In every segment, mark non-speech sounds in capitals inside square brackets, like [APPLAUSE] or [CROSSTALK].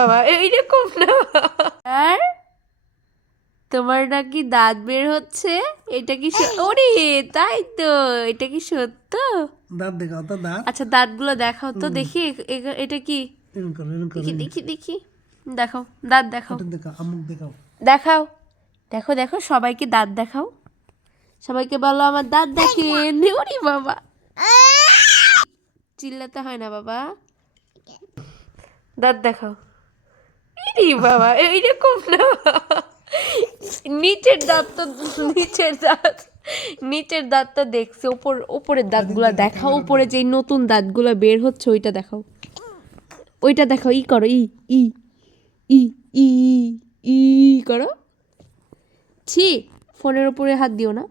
বাবা এইরকম না আর? তোমার নাকি দাঁত বের হচ্ছে? এটা কি ওরে তাই তো। এটা কি সত্য? দাঁত দেখাও তো দাঁত। আচ্ছা দাঁতগুলো দেখাও তো দেখি এটা কি? দেখি দেখি দেখি। দেখাও দাঁত দেখাও। দেখাও দেখাও। দেখাও। দেখো দেখো সবাইকে দাঁত দেখাও। সবাইকে বলো আমার দাঁত দেখেন। [LAUGHS] ওরে বাবা। চিল্লাতে হয় না বাবা। দাঁত দেখাও। ইরি বাবা এইরকম না নিচের দাঁত তো নিচের দাঁত নিচের দাঁত তো দেখছে উপর উপরের দাঁতগুলো দেখাও উপরে যেই নতুন দাঁতগুলো বের হচ্ছে ওইটা দেখাও ওইটা দেখাও ই করো ই ই ই ই ই করো ছি ফোনের উপরে হাত দিও না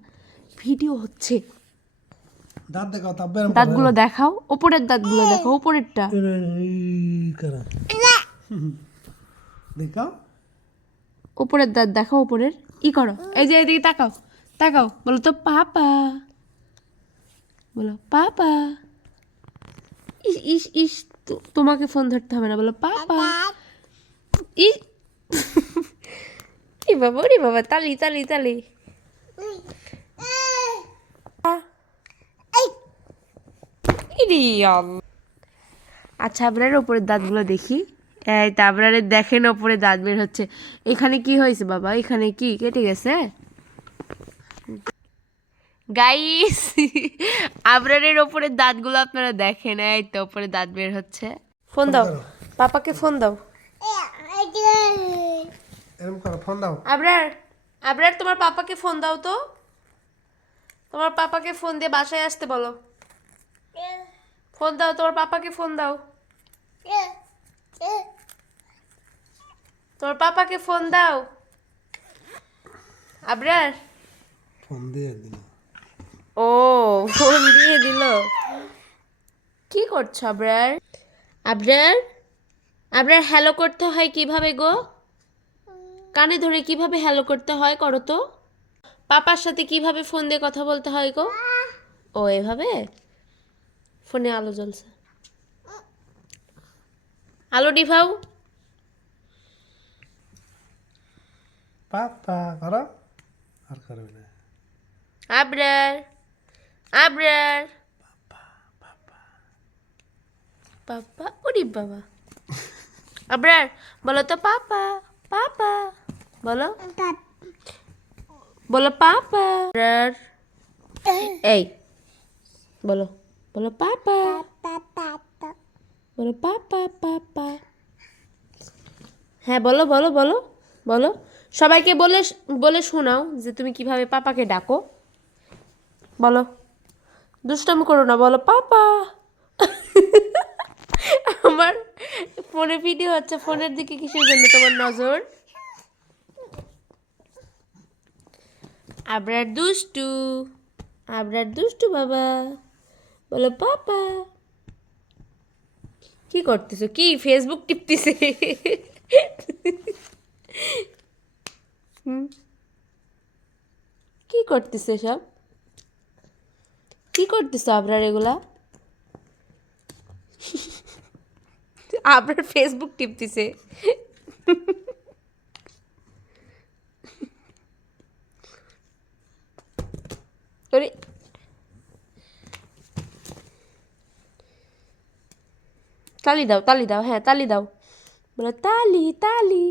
ভিডিও হচ্ছে দাঁত দেখাও তারপর দাঁতগুলো দেখাও উপরের দাঁতগুলো দেখাও উপরেরটা এরকম, এই করো। হুম। দেখাও। উপরের দাঁত দেখাও উপরের। ই করো। এই যে এদিকে তাকাও তাকাও। বলো তো পাপা। বলো পাপা। ইস ইস ইস তো- তোমাকে ফোন ধরতে হবে না। বলো পাপা। ই। [LAUGHS] ই বাবা রে বাবা তালি তালি তালি। আচ্ছা আপনার ওপরের দাঁতগুলো দেখি। এই তা আপনারা দেখেন ওপরে দাঁত বের হচ্ছে। এখানে কি হয়েছে বাবা? এখানে কি কেটে গেছে? গাইস আবরারের ওপরে দাঁতগুলো আপনারা দেখেন। এই তো ওপরে দাঁত বের হচ্ছে। ফোন দাও। পাপাকে ফোন দাও। এরকম করো ফোন দাও। আবরার আবরার তোমার পাপাকে ফোন দাও তো। তোমার পাপাকে ফোন দিয়ে বাসায় আসতে বলো। ফোন দাও তোমার পাপাকে ফোন দাও। তোমার পাপাকে ফোন দাও। আবরার? ফোন দিয়ে দিন ও ফোন দিয়ে দিল। কি করছ আবরার? আবরার? আবরার হ্যালো করতে হয় কীভাবে গো? কানে ধরে কীভাবে হ্যালো করতে হয় করো তো। পাপার সাথে কীভাবে ফোন দিয়ে কথা বলতে হয় গো? ও এভাবে? ফোনে আলো জ্বলছে। আলো ডিভাও পাপা করো আর করবে না। আবরার আবরার। পাপা ওরে বাবা। আবরার বলো তো পাপা পাপা। বলো। বলো পাপা। এই বলো। বলো পাপা। বলো পাপা পাপা হ্যাঁ বলো বলো বলো বলো। সবাইকে বলে বলে শোনাও যে তুমি কীভাবে পাপাকে ডাকো। বলো। দুষ্টামি করো না, বলো, পাপা। আমার ফোনে ভিডিও হচ্ছে, ফোনের দিকে কিসের জন্য তোমার নজর? আবরার দুষ্টু আবরার দুষ্টু বাবা। বলো, পাপা। কি করতেছো? কি ফেসবুক টিপতেছে। কি করতেছে সব? কি করতেছো আপনার এগুলা? আপনার ফেসবুক টিপতেছে। আরে তালি দাও তালি দাও হ্যাঁ তালি দাও। বলো তালি তালি।